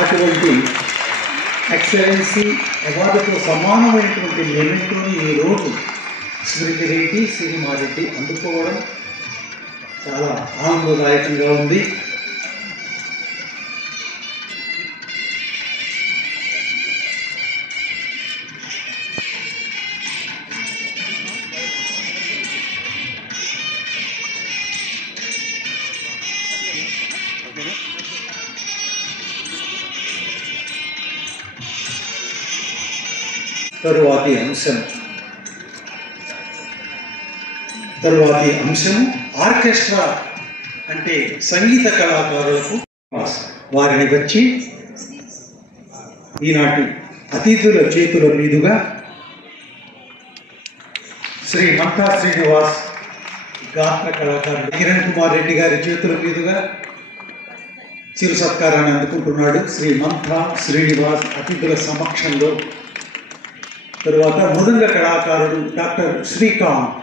అటువంటి ఎక్సలెన్సీ అవార్డుతో సమానమైనటువంటి మెమెంటోని ఈరోజు స్మృతి రెడ్డి శ్రీమారెడ్డి అందుకోవడం చాలా ఆనందదాయకంగా ఉంది. తరువాతి అంశం ఆర్కెస్ట్రా అంటే సంగీత కళాకారులకు వారిని వచ్చి ఈనాటి అతిథుల చేతుల మీదుగా శ్రీ మంతా శ్రీనివాస్ గాత్ర కళాకారుడు కిరణ్ కుమార్ రెడ్డి గారి చేతుల మీదుగా చిరు సత్కారాన్ని అందుకుంటున్నాడు. శ్రీ మంతా శ్రీనివాస్ అతిథుల సమక్షంలో తరువాత మృదంగ కళాకారుడు డాక్టర్ శ్రీకాంత్.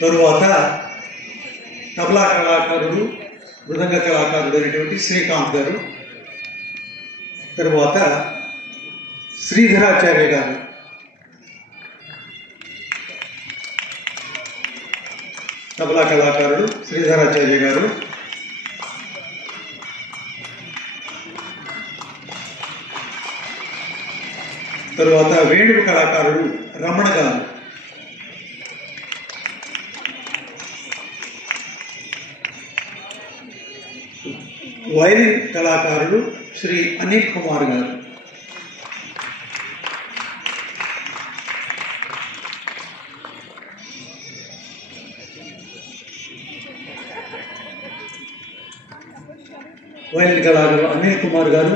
తరువాత తబలా కళాకారుడు మృదంగ కళాకారుడు అయినటువంటి శ్రీకాంత్ గారు. తరువాత శ్రీధరాచార్య గారు. తబలా కళాకారుడు శ్రీధరాచార్య గారు. తరువాత వేణువు కళాకారుడు రమణ గారు. వైలిన్ కళాకారుడు శ్రీ అనిల్ కుమార్ గారు. వైలిన్ కళాకారుడు అనిల్ కుమార్ గారు.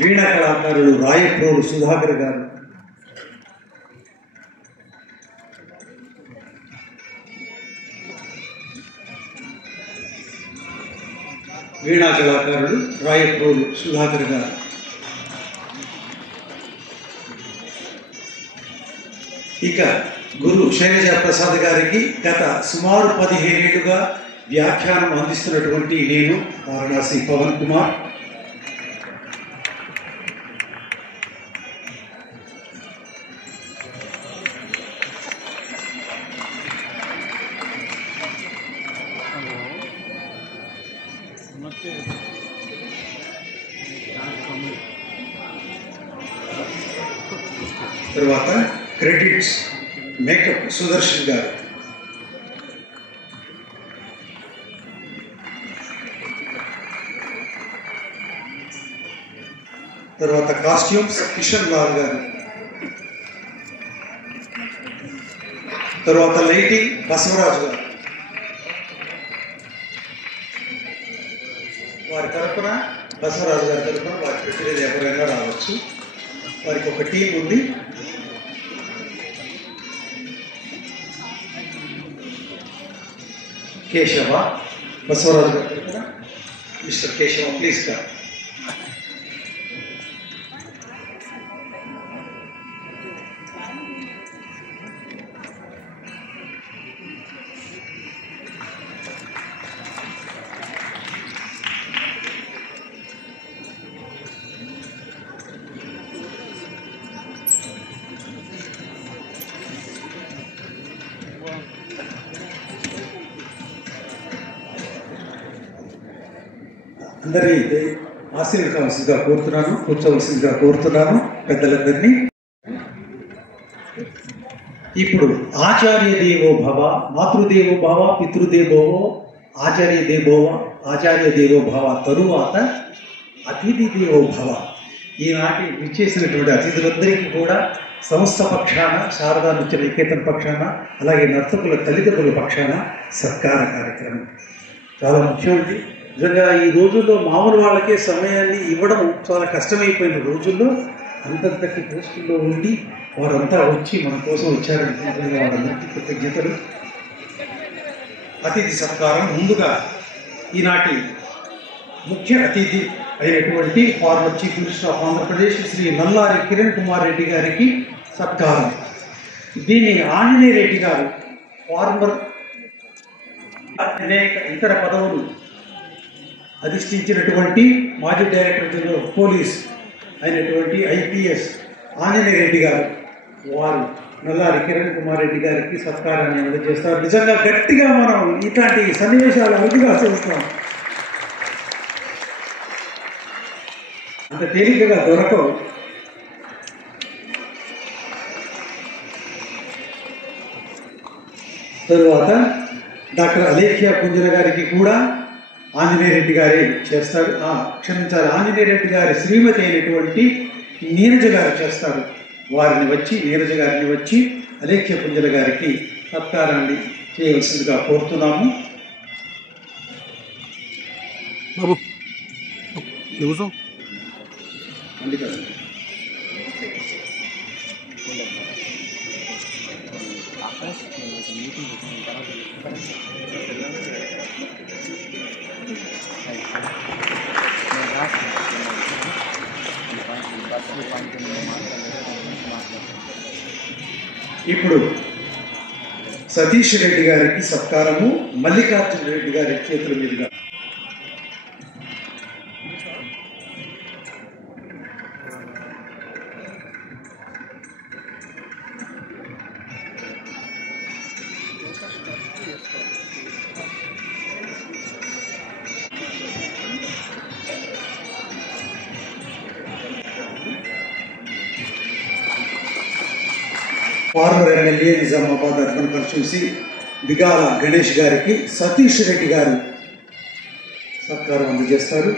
వీణా కళాకారుడు రాయప్రోలు సుధాకర్ గారు. వీణా కళాకారుడు రాయప్రోలు సుధాకర్ గారు. ఇక గురు శైలజ ప్రసాద్ గారికి గత సుమారు 15 ఏళ్లుగా వ్యాఖ్యానం అందిస్తున్నటువంటి నేను వారణాసి పవన్ కుమార్. తర్వాత క్రెడిట్స్ మేకప్ సుదర్శన్ గారు. తర్వాత కాస్ట్యూమ్స్ కిషన్ లాల్ గారు. తర్వాత లైటింగ్ బసవరాజు గారు. వారి తరఫున బసవరాజు గారి తరఫున వారి పెట్టేది ఎవరైనా రావచ్చు. వారికి ఒక టీం ఉంది. కేశవ బసవరాజు గారి తరఫున మిస్టర్ కేశవ ప్లీజ్ గా. అందరి ఆశీర్వదించవలసిందిగా కోరుతున్నాను, కూర్చోవలసిందిగా కోరుతున్నాను పెద్దలందరినీ. ఇప్పుడు ఆచార్య దేవో భవ, మాతృదేవో భవ, పితృదేవోవో ఆచార్య దేవో భవ తరువాత అతిథి దేవో భవ. ఈనాటి విచ్చేసినటువంటి అతిథులందరికీ కూడా సంస్థ పక్షాన, శారదా నృత్య నికేతన్ పక్షాన, అలాగే నర్తకుల తల్లిదండ్రుల పక్షాన సత్కార కార్యక్రమం చాలా ముఖ్యమండి. నిజంగా ఈ రోజుల్లో మామూలు వాళ్ళకే సమయాన్ని ఇవ్వడం చాలా కష్టమైపోయిన రోజుల్లో అంతటి పోస్టుల్లో ఉండి వారంతా వచ్చి మన కోసం వచ్చారంటే వారందరికీ కృతజ్ఞతలు. అతిథి సత్కారం. ముందుగా ఈనాటి ముఖ్య అతిథి అయినటువంటి former chief minister of Andhra Pradesh Shri Nallari Kiran Kumar Reddy గారికి సత్కారం. దీన్ని ఆంజనేయ రెడ్డి గారు ఫార్మర్ అనేక ఇతర పదవులు అధిష్ఠించినటువంటి మాజీ డైరెక్టర్ జనరల్ ఆఫ్ పోలీస్ అయినటువంటి ఐపీఎస్ ఆంజనేయ రెడ్డి గారు, వారు నల్లారి కిరణ్ కుమార్ రెడ్డి గారికి సత్కారాన్ని అందజేస్తారు. నిజంగా గట్టిగా మనం ఇట్లాంటి సన్నివేశాలు అరుదుగా చూస్తాం, అంత తేలికగా దొరకవు. తరువాత డాక్టర్ అలేఖ్య పుంజన గారికి కూడా ఆంజనేయ రెడ్డి గారే చేస్తారు. క్షమించాలి, ఆంజనేయ రెడ్డి గారి శ్రీమతి అయినటువంటి నీరజ గారు చేస్తారు. నీరజ గారిని వచ్చి అలేఖ్య పుంజన గారికి సత్కారాన్ని చేయవలసిందిగా కోరుతున్నాము. ¿Le uso? ఇప్పుడు సతీష్ రెడ్డి గారికి సత్కారము మల్లికార్జున రెడ్డి గారి చేతుల మీదుగా. Former MLA Nizamabad urban constituency Bigala Ganesh గారికి సతీష్ రెడ్డి గారు సత్కారం అందజేస్తారు.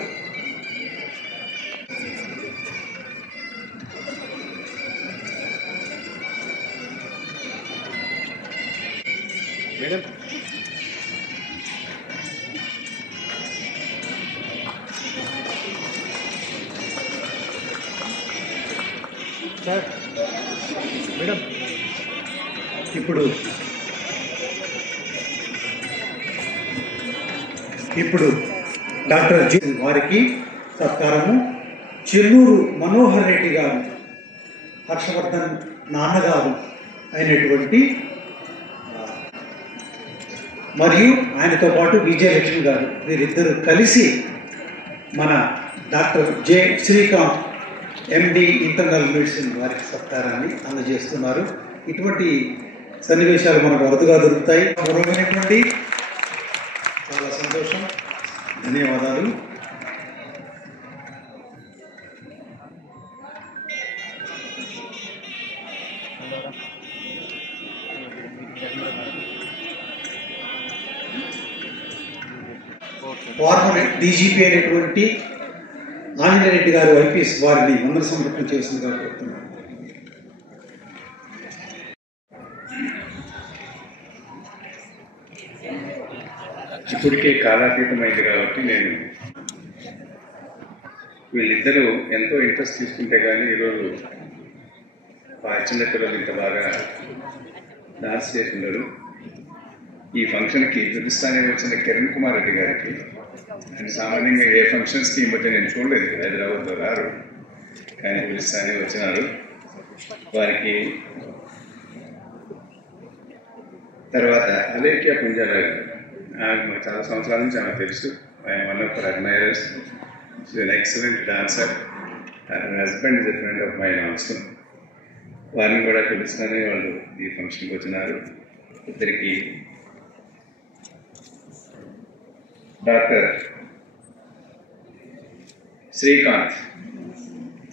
ఇప్పుడు డాక్టర్ జి వారికి సత్కారము చెన్నూరు మనోహర్ రెడ్డి గారు, హర్షవర్ధన్ నాన్నగారు అయినటువంటి, మరియు ఆయనతో పాటు విజయలక్ష్మి గారు, వీరిద్దరూ కలిసి మన డాక్టర్ జె శ్రీకాంత్ ఎండి ఇంటర్నల్ మెడిసిన్ వారికి సత్కారాన్ని అందజేస్తున్నారు. ఇటువంటి సన్నివేశాలు మనకు అరుదుగా దొరుకుతాయి. గౌరవమైనటువంటి చాలా సంతోషం, ధన్యవాదాలు. ఫార్మర్ డీజీపీ అయినటువంటి ఆంజనేయ రెడ్డి గారు ఐపీఎస్ వారిని వందన సమర్పణ చేసిందిగా కోరుతున్నాను. ఇప్పటికే కాలాతీతమైంది కాబట్టి నేను వీళ్ళిద్దరూ ఎంతో ఇంట్రెస్ట్ తీసుకుంటే కానీ ఈరోజు ఆ చిన్నపిల్లలు ఇంత బాగా డాన్స్ చేస్తున్నారు. ఈ ఫంక్షన్కి పిలుస్తానే వచ్చిన కిరణ్ కుమార్ రెడ్డి గారికి, అంటే సామాన్యంగా ఏ ఫంక్షన్స్కి ఈ మధ్య నేను చూడలేదు, హైదరాబాద్లో రారు, కానీ పిలుస్తానే వచ్చినారు. వారికి తర్వాత అలేఖ్య పుంజాల గారు, మాకు చాలా సంవత్సరాల నుంచి ఆమె తెలుసు. I'm one of our admirers. She an excellent dancer. Her husband is a friend of mine also. వారిని కూడా పిలుస్తానే వాళ్ళు ఈ ఫంక్షన్కి వచ్చినారు. ఇద్దరికి doctor Srikanth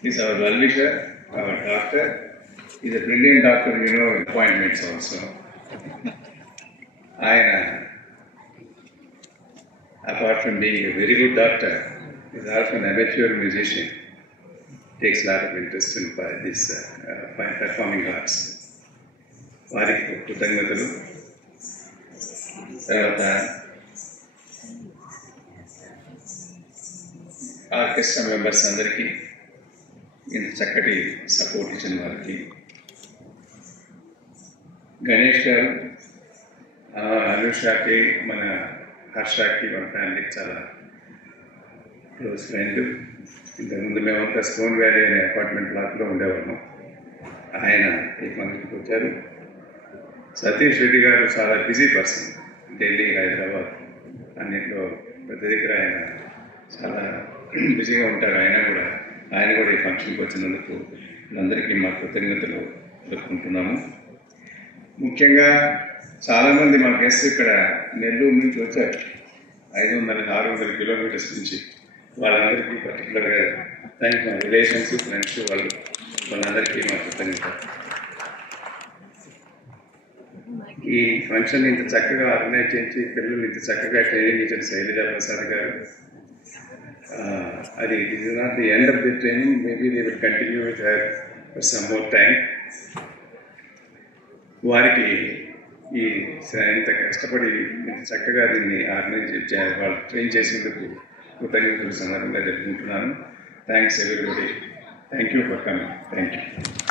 is our well wisher, our doctor. Is a brilliant doctor, you know appointments also. ఆయన apart from being a very good doctor, is also an amateur musician. Takes a lot of interest in this performing arts. వారికి కృతజ్ఞతలు. తర్వాత orchestra members అందరికీ ఇంత చక్కటి support ఇచ్చిన వారికి, గణేష్ గారు, అనుషాకి, మన హర్షాకి, మన ఫ్యామిలీకి చాలా క్లోజ్ ఫ్రెండ్. ఇంతకుముందు మేమంతా స్టోన్ వ్యాలీ అనే అపార్ట్మెంట్ బ్లాక్లో ఉండేవాళ్ళం. ఆయన ఈ ఫంక్షన్కి వచ్చారు. సతీష్ రెడ్డి గారు చాలా బిజీ పర్సన్, ఢిల్లీ, హైదరాబాద్ అన్నింటిలో ప్రతి దగ్గర ఆయన చాలా బిజీగా ఉంటారు. ఆయన కూడా ఈ ఫంక్షన్కి వచ్చినందుకు అందరికీ మా కృతజ్ఞతలు తెలుపుకుంటున్నాము. ముఖ్యంగా చాలామంది మా గెస్ట్ ఇక్కడ నెల్లూరు నుంచి వచ్చారు, 500-600 కిలోమీటర్స్ నుంచి. వాళ్ళందరికీ పర్టికులర్గా థ్యాంక్ మా రిలేషన్స్, ఫ్రెండ్స్, వాళ్ళందరికీ మా కృతజ్ఞత. ఈ ఫంక్షన్ ఇంత చక్కగా ఆర్గనైజ్ చేసి పిల్లలు ఇంత చక్కగా ట్రైనింగ్ ఇచ్చిన శైలజా ప్రసాద్ గారు, అది it is not the end of the training, maybe they will continue with her for some more time. వారికి ఇంత కష్టపడి ఇంత చక్కగా దీన్ని ఆర్గనైజ్ వాళ్ళు ట్రైన్ చేసేందుకు కృతజ్ఞతలు సందర్భంగా జరుపుకుంటున్నాను. Thanks everybody. Thank you for coming. Thank you.